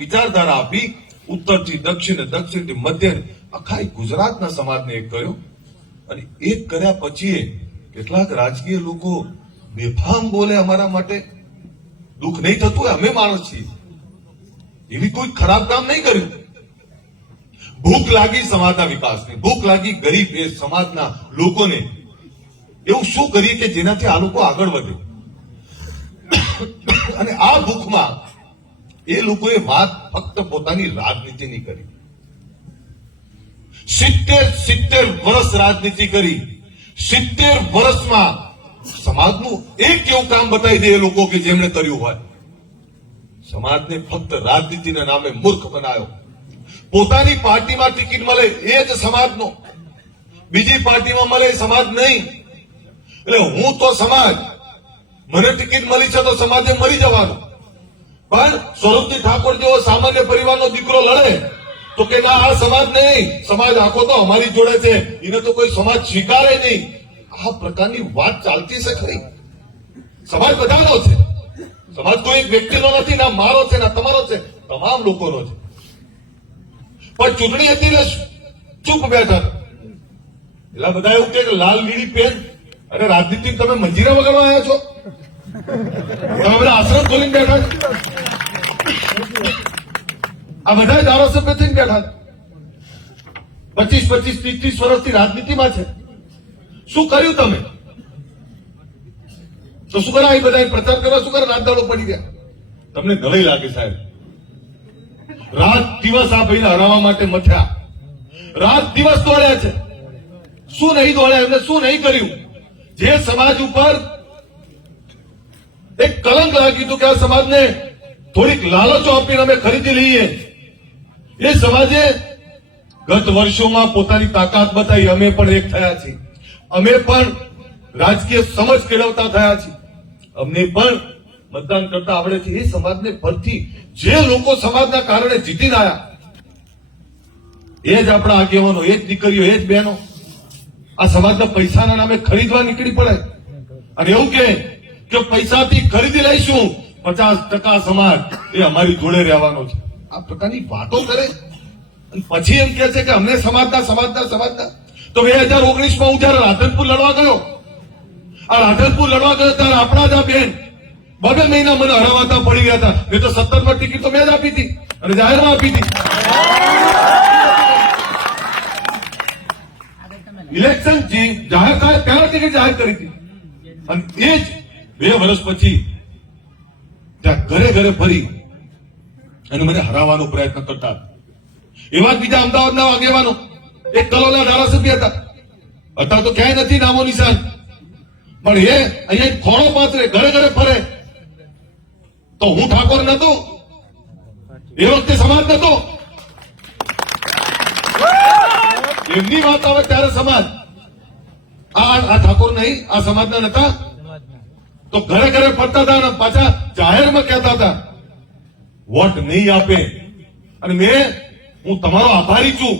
વિચારધારા આપી ઉત્તરથી દક્ષિણ દક્ષિણથી મધ્ય આખા ગુજરાતના સમાજને એક કર્યો અને એક કર્યા પછી કેટલાક રાજકીય લોકો બેફામ બોલે અમારા માટે દુઃખ નહીં થતું અમે માણસ છીએ એવી કોઈ ખરાબ કામ નહીં કર્યું ભૂખ લાગી સમાજના વિકાસને ભૂખ લાગી ગરીબ એ સમાજના લોકોને એવું શું કરીએ કે જેનાથી આ લોકો આગળ વધે અને આ ભૂખમાં એ લોકોએ વાત ફક્ત પોતાની રાજનીતિની કરી સિત્તેર સિત્તેર વર્ષ રાજનીતિ કરી સિત્તેર વર્ષમાં સમાજનું એક એવું કામ બતાવી દે એ લોકો કે જેમણે કર્યું હોય સમાજને ફક્ત રાજનીતિના નામે મૂર્ખ બનાવ્યો પોતાની પાર્ટીમાં ટિકિટ મળે એ જ સમાજનો બીજી પાર્ટીમાં મળે એ સમાજ નહીં એટલે હું તો સમાજ મને ટિકિટ મળી છે તો સમાજે મરી જવાનું પણ સ્વરૂપજી ઠાકોર જેવો સામાન્ય પરિવારનો દીકરો લડે તો કે ના આ સમાજ નહીં સમાજ આખો તો અમારી જોડે છે એને તો કોઈ સમાજ સ્વીકારે નહીં આ પ્રકારની વાત ચાલતી છે ખરી સમાજ બધાનો છે સમાજ કોઈ વ્યક્તિનો નથી ના મારો છે ના તમારો છે તમામ લોકોનો છે પણ ચૂંટણી હતી ને ચૂપ બેઠા એટલા બધા એવું કે લાલ લીલી પેન અને રાજનીતિ તમે મંજીરા વગાડવા આવ્યા છો તમે બધા આશ્રમ ખોલીને બેઠા આ બધા ધારાસભ્ય થઈને બેઠા પચીસ પચીસ ત્રીસ ત્રીસ વર્ષથી રાજનીતિમાં છે શું કર્યું તમે તો શું કરા બધા પ્રચાર કરવા શું કરે રાજદાડો પડી ગયા તમને નવાઈ લાગે સાહેબ રાત દિવસ આ ભાઈ હરાવવા માટે મથ્યા રાત દિવસ દોડ્યા છે શું નહીં દોડ્યા એમને શું નહીં કર્યું જે સમાજ ઉપર એક કલંક લાગ્યું હતું કે આ સમાજને થોડીક લાલચો આપીને અમે ખરીદી લઈએ એ સમાજે ગત વર્ષોમાં પોતાની તાકાત બતાવી અમે પણ એક થયા છીએ અમે પણ રાજકીય સમજ કેળવતા થયા છીએ અમને પણ મતદાન કરતા આવડે છે એ સમાજને ફરતી જે લોકો સમાજના કારણે જીતીને આવ્યા એ જ આપણા આગેવાનો એ જ દીકરીઓ એ જ બહેનો આ સમાજના પૈસાના નામે ખરીદવા નીકળી પડે અને એવું કે પૈસાથી ખરીદી લઈશું પચાસ ટકા સમાજ એ અમારી જોડે રહેવાનો છે આ પ્રકારની વાતો કરે પછી એમ કે છે કે અમને સમાજના સમાજના સમાજના તો બે હજાર ઓગણીસમાં હું જયારે રાધનપુર લડવા ગયો આ રાધનપુર લડવા ગયો ત્યારે આપણા જ આ બેન બબે મહિના મને હરાવાતા પડી ગયા હતા નહીં તો સત્તરમાં ટિકિટ તો મેં જ આપી હતી અને જાહેરમાં આપી હતી ઇલેક્શન જાહેર થાય ત્યારે ટિકિટ જાહેર કરી હતી અને એ જ બે વર્ષ પછી ત્યાં ઘરે ઘરે ફરી અને મને હરાવવાનો પ્રયત્ન કરતા એવા જ બીજા અમદાવાદના આગેવાનો એક કલોલના ધારાસભ્ય હતા હતા તો ક્યાંય નથી નામો નિશાન પણ એ અહીંયા ખોળો પાથરે ઘરે ઘરે ફરે તો હું ઠાકોર નતો એ વખતે સમાજ નતો એમની વાત આવે ત્યારે સમાજ આ આ ઠાકોર નહીં આ સમાજના નતા તો ઘરે ઘરે ફરતા હતા અને પાછા જાહેરમાં કહેતા હતા વોટ નહીં આપે અને મેં હું તમારો આભારી છું